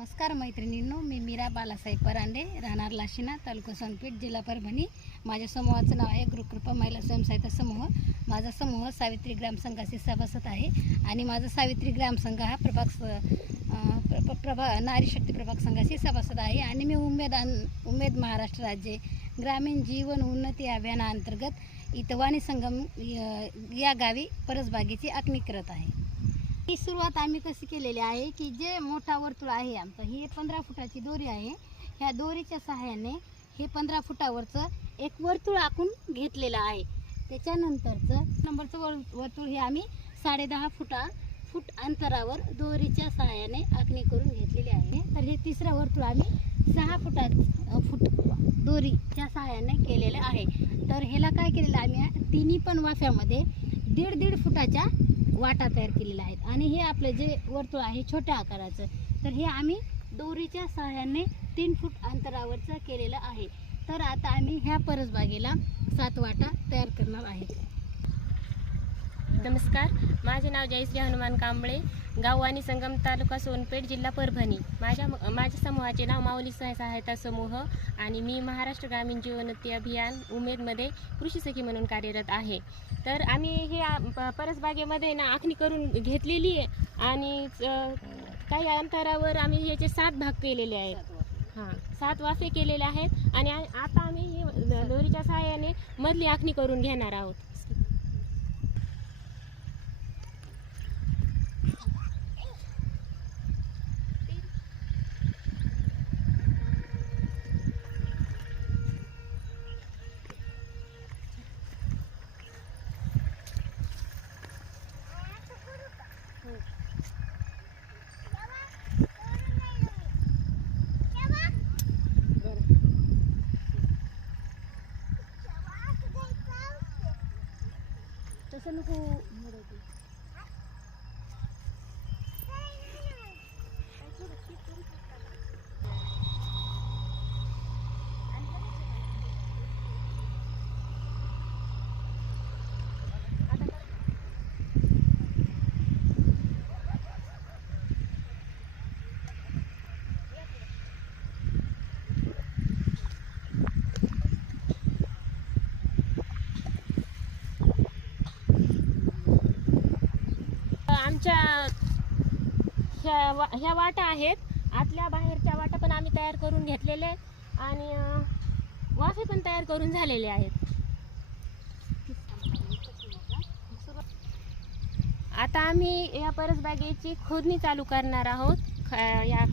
नमस्कार मैत्रिणींनो मी मीरा बालासाहेब परांडे राहणार लाशिना तालुका सोनपेठ जिल्हा परभणी. माझ्या समूहाचं नाव आहे गुरुकृपा महिला स्वयंसहायता समूह. माझा समूह सावित्री ग्रामसंघाचे सभासद आहे आणि माझा सावित्री ग्रामसंघ हा प्रभाग स प्र- प्रभा नारी शक्ती प्रभाग संघाचे सभासद आहे आणि मी उमेद उमेद महाराष्ट्र राज्य ग्रामीण जीवन उन्नती अभियानाअंतर्गत इतवाणी संगम या गावी परसबागेची आखणी करत आहे. ही सुरुवात आम्ही कशी केलेली आहे की जे मोठा वर्तुळ आहे आमचं ही पंधरा फुटाची दोरी आहे. ह्या दोरीच्या सहाय्याने हे पंधरा फुटावरचं एक वर्तुळ आखून घेतलेलं आहे. त्याच्यानंतरचं नंबरचं वर वर्तुळ हे आम्ही साडे दहा फुटा फूट अंतरावर दोरीच्या सहाय्याने आखणी करून घेतलेली आहे. तर हे तिसरं वर्तुळ आम्ही सहा फुटा फूट दोरीच्या सहाय्याने केलेलं आहे. तर ह्याला काय केलेलं आम्ही तिन्ही पण वाफ्यामध्ये दीड दीड फुटाच्या वाटा तयार केलेल्या आहेत. आणि हे आपलं जे वर्तुळ आहे छोट्या आकाराचं तर हे आम्ही दोरीच्या सहाय्याने तीन फूट अंतरावरचं केलेलं आहे. तर आता आम्ही ह्या परसबागेला सात वाटा तयार करणार आहेत नमस्कार. माझे नाव जयश्री हनुमान कांबळे. गाव आणि संगम तालुका सोनपेठ जिल्हा परभणी. माझ्या माझ्या समूहाचे नाव माऊली सह सहायता समूह आणि मी महाराष्ट्र ग्रामीण जीवनोन्नती अभियान उमेदमध्ये कृषी सखी म्हणून कार्यरत आहे. तर आम्ही हे परसबागेमध्ये ना आखणी करून घेतलेली आहे आणि काही अंतरावर आम्ही याचे सात भाग केलेले आहेत. हां सात वाफे केलेले आहेत आणि आता आम्ही हे दोरीच्या सहाय्याने मधली आखणी करून घेणार आहोत. तसं नको आमच्या ह्या वा ह्या वाटा आहेत. आतल्या बाहेरच्या वाटा पण आम्ही तयार करून घेतलेल्या आहेत. आणि वाफे पण तयार करून झालेले आहेत. आता आम्ही या परसबागेची खोदणी चालू करणार आहोत. ख- या